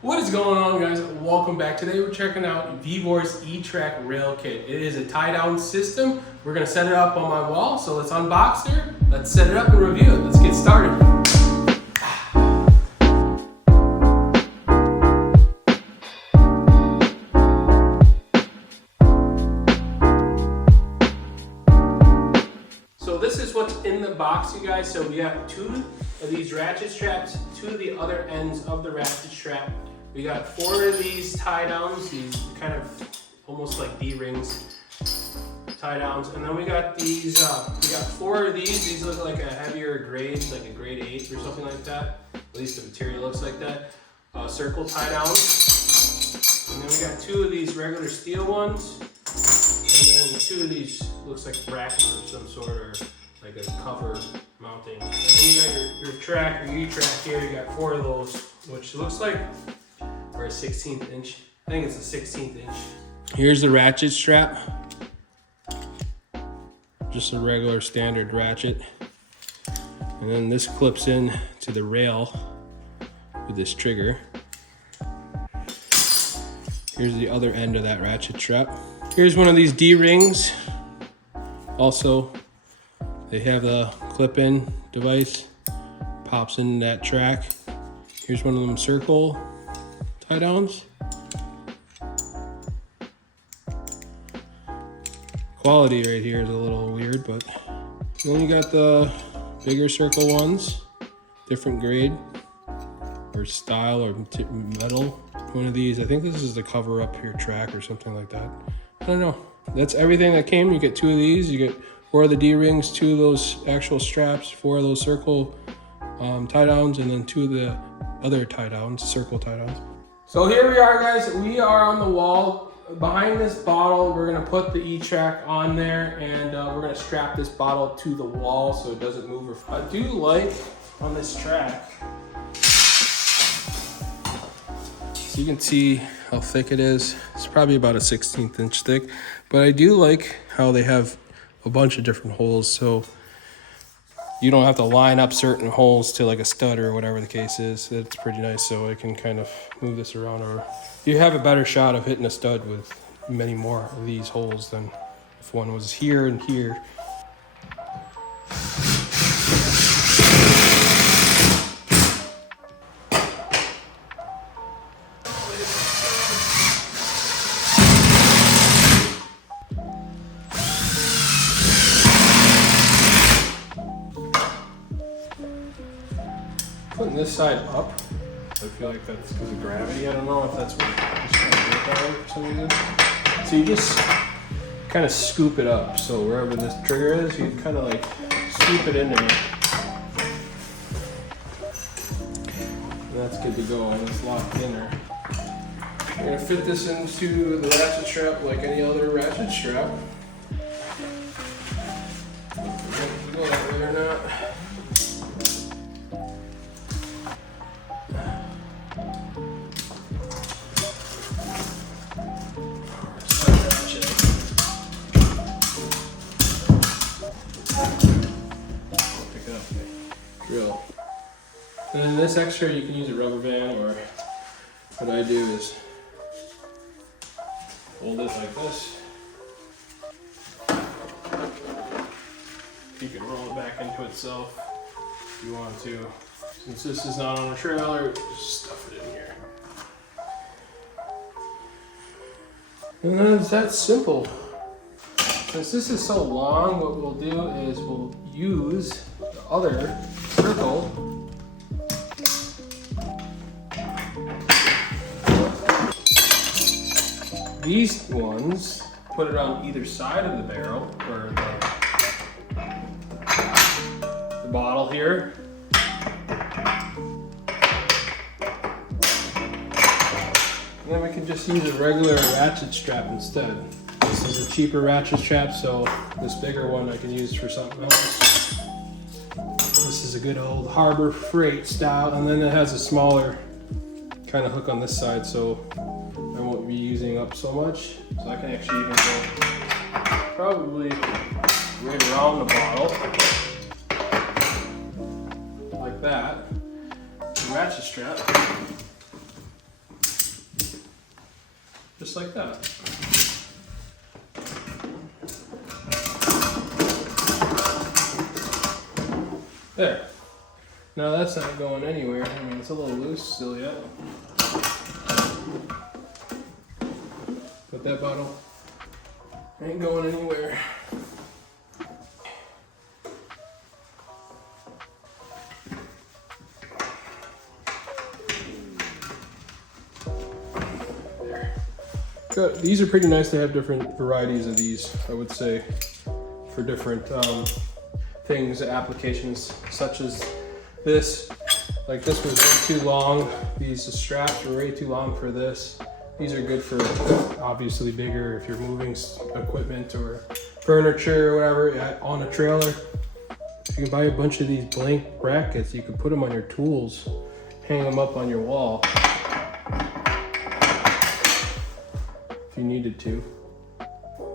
What is going on, guys? Welcome back. Today we're checking out VEVOR's E-Track Rail Kit. It is a tie-down system. We're going to set it up on my wall, so let's unbox it. Let's set it up and review it. Let's get started. So this is what's in the box, you guys. So we have two of these ratchet straps, two of the other ends of the ratchet strap. We got 4 of these tie downs, these kind of almost like D-rings tie downs, and then we got these. We got 4 of these. These look like a heavier grade, like a grade 8 or something like that. At least the material looks like that. Circle tie downs, and then we got 2 of these regular steel ones, and then 2 of these looks like brackets of some sort, or like a cover mounting. And then you got your track, your E-track here. You got 4 of those, which looks like or a 16th inch. I think it's a 16th inch. Here's the ratchet strap. Just a regular standard ratchet. And then this clips in to the rail with this trigger. Here's the other end of that ratchet strap. Here's one of these D-rings. Also, they have the clip-in device. Pops in that track. Here's one of them circle tie downs. Quality right here is a little weird, but then you got the bigger circle ones, different grade or style or metal. One of these, I think this is to cover up your track or something like that. I don't know. That's everything that came. You get 2 of these. You get 4 of the D-rings, 2 of those actual straps, 4 of those circle tie downs, and then 2 of the other tie downs, circle tie downs. So here we are, guys. We are on the wall. Behind this bottle, we're gonna put the E-Track on there, and we're gonna strap this bottle to the wall so it doesn't move. I do like on this track, so you can see how thick it is. It's probably about a 16th inch thick, but I do like how they have a bunch of different holes, so you don't have to line up certain holes to like a stud or whatever the case is. It's pretty nice, so I can kind of move this around, or you have a better shot of hitting a stud with many more of these holes than if one was here and here. Putting this side up, I feel like that's because of gravity. I don't know if that's what it's trying to work on for some reason. So you just kind of scoop it up. So wherever this trigger is, you kind of like scoop it in there. And that's good to go, and it's locked in there. You're gonna fit this into the ratchet strap like any other ratchet strap. If go that way or not. Drill. And then this extra, you can use a rubber band, or what I do is hold it like this. You can roll it back into itself if you want to. Since this is not on a trailer, just stuff it in here. And then it's that simple. Since this is so long, what we'll do is we'll use the other circle these ones, put it on either side of the barrel, or the bottle here. And then we can just use a regular ratchet strap instead. This is a cheaper ratchet strap, so this bigger one I can use for something else. This is a good old Harbor Freight style, and then it has a smaller kind of hook on this side, so I won't be using up so much. So I can actually even go probably right around the bottle, like that. The ratchet strap just like that. There. Now that's not going anywhere. I mean, it's a little loose still yet. But that bottle ain't going anywhere. There. Good. These are pretty nice to have different varieties of these, I would say, for different things, applications, such as this. Like this was way too long. These straps were way too long for this. These are good for obviously bigger if you're moving equipment or furniture or whatever on a trailer. You can buy a bunch of these blank brackets. You can put them on your tools, hang them up on your wall if you needed to.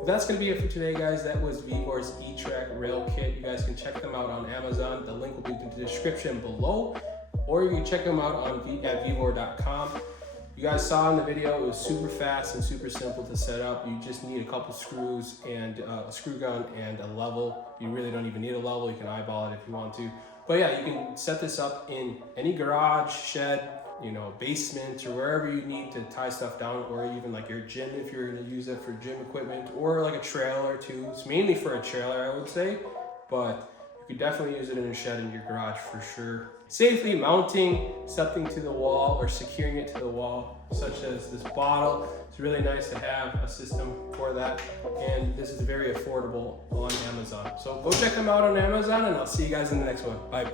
That's going to be it for today, guys. That was VEVOR's E-Track Rail Kit. You guys can check them out on Amazon. The link will be in the description below, or you can check them out at VEVOR.com. You guys saw in the video, it was super fast and super simple to set up. You just need a couple screws and a screw gun and a level. You really don't even need a level. You can eyeball it if you want to. But yeah, you can set this up in any garage, shed, you know, basement, or wherever you need to tie stuff down, or even like your gym if you're going to use it for gym equipment, or like a trailer too. It's mainly for a trailer, I would say, but you could definitely use it in a shed in your garage for sure. Safely mounting something to the wall or securing it to the wall, such as this bottle. It's really nice to have a system for that, and this is very affordable on Amazon. So go check them out on Amazon, and I'll see you guys in the next one. Bye.